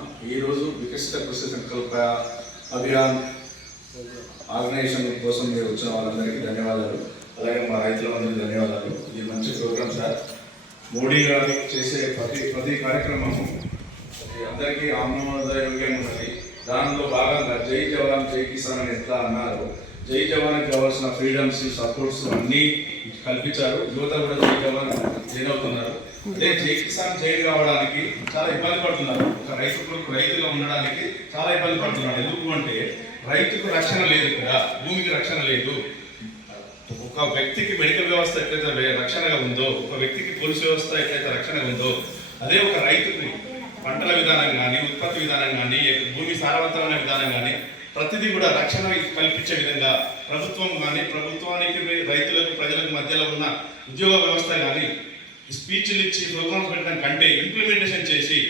చెప్తున్నా. ఈరోజు వికసిత కృషి సంకల్ప అభియాన్ ఆర్గనైజేషన్ కోసం మీరు వచ్చిన వాళ్ళందరికీ ధన్యవాదాలు. అలాగే మా రైతులందరికీ ధన్యవాదాలు. ఇది మంచి ప్రోగ్రామ్ సార్. మోడీ గారు చేసే ప్రతి కార్యక్రమము అందరికీ ఆమోదయోగ్యంగా ఉన్నది. దానిలో భాగంగా జై జవాన్ జై కిసాన్ అని ఎట్లా అన్నారు, జై జవాన్కి కావాల్సిన ఫ్రీడమ్స్ సపోర్ట్స్ అన్నీ కల్పించారు. యువత కూడా జై జవాన్ జైన్ అవుతున్నారు. అదే జై కిసాన్ జైన్ కావడానికి చాలా ఇబ్బంది పడుతున్నారు. ఒక రైతుగా ఉండడానికి చాలా ఇబ్బంది పడుతున్నారు. ఎందుకు అంటే రైతుకు రక్షణ లేదు, ఇక్కడ భూమికి రక్షణ లేదు. ఒక వ్యక్తికి మెడికల్ వ్యవస్థ ఎట్లయితే రక్షణగా ఉందో, ఒక వ్యక్తికి పోలీసు వ్యవస్థ ఎట్లయితే రక్షణగా ఉందో, అదే ఒక రైతుకి పంటల విధానం కానీ, ఉత్పత్తి విధానం కానీ, భూమి సారవంతమైన విధానం కానీ ప్రతిదీ కూడా రక్షణ కల్పించే విధంగా ప్రభుత్వం కానీ, ప్రభుత్వానికి రైతులకు ప్రజలకు మధ్యలో ఉన్న ఉద్యోగ వ్యవస్థ కానీ స్పీచ్లు ఇచ్చి ప్రోగ్రామ్స్ పెట్టడం కంటే ఇంప్లిమెంటేషన్ చేసి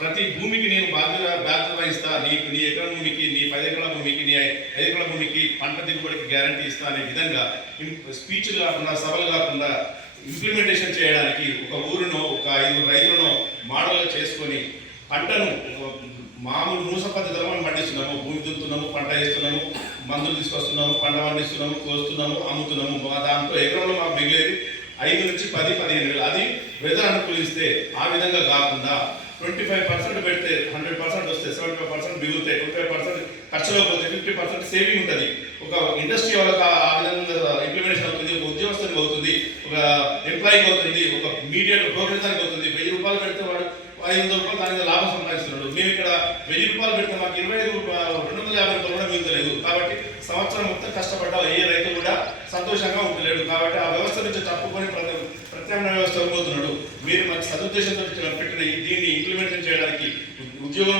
ప్రతి భూమికి నేను బాధ్యత వహిస్తా, నీ ఎకరం భూమికి, నీ 10 ఎకరాల భూమికి, నీ 5 ఎకరాల భూమికి పంట దిగుబడికి గ్యారంటీ ఇస్తా అనే విధంగా స్పీచ్లు కాకుండా, సభలు కాకుండా ఇంప్లిమెంటేషన్ చేయడానికి ఒక ఊరినో ఒక 5 రైతులను మోడల్గా చేసుకొని పంటను మామూలు మూస పద్ధతిలో మనం పండిస్తున్నాము. భూమి దున్నుతున్నాము, పంట వేస్తున్నాము, మందులు తీసుకొస్తున్నాము, పంట పండిస్తున్నాము, కోస్తున్నాము, అమ్ముతున్నాము. దాంట్లో ఎకరంలో మాకు మిగిలేది 5 నుంచి 10-15 వేలు. అది వెదర్ అనుకూలిస్తే ఆ విధంగా కాకుండా 25% పెడితే 100% వస్తే 75% మిగులుతాయి, 25% ఖర్చులో పోతే 50% సేవింగ్ ఉంటుంది. ఒక ఇండస్ట్రీ వాళ్ళకి ఆ విధంగా ఇంప్లిమెంటేషన్ అవుతుంది, ఒక ఉద్యోగస్తునికి అవుతుంది, ఒక ఎంప్లాయీకి అవుతుంది, ఒక మీడియా ప్రోగ్రెసానికి అవుతుంది. 1000 రూపాయలు పెడితే వాడు 500 రూపాయలు దాని మీద లాభం సంపాదిస్తున్నాడు. మేము ఇక్కడ 1000 రూపాయలు పెడితే మాకు 250 రూపాయలు కూడా మిగులుతలేదు. కాబట్టి సంవత్సరం మొత్తం కష్టపడ్డా ఏ రైతు కూడా సంతోషంగా ఉండలేడు. కాబట్టి ఆ వ్యవస్థ నుంచి తప్పుకొని ప్రత్యామ్నాయ వ్యవస్థ పోతున్నాడు. మీరు మంచి సదుద్దేశంతో పెట్టిన దీన్ని ఇంప్లిమెంటేషన్ చేయడానికి ఉద్యోగం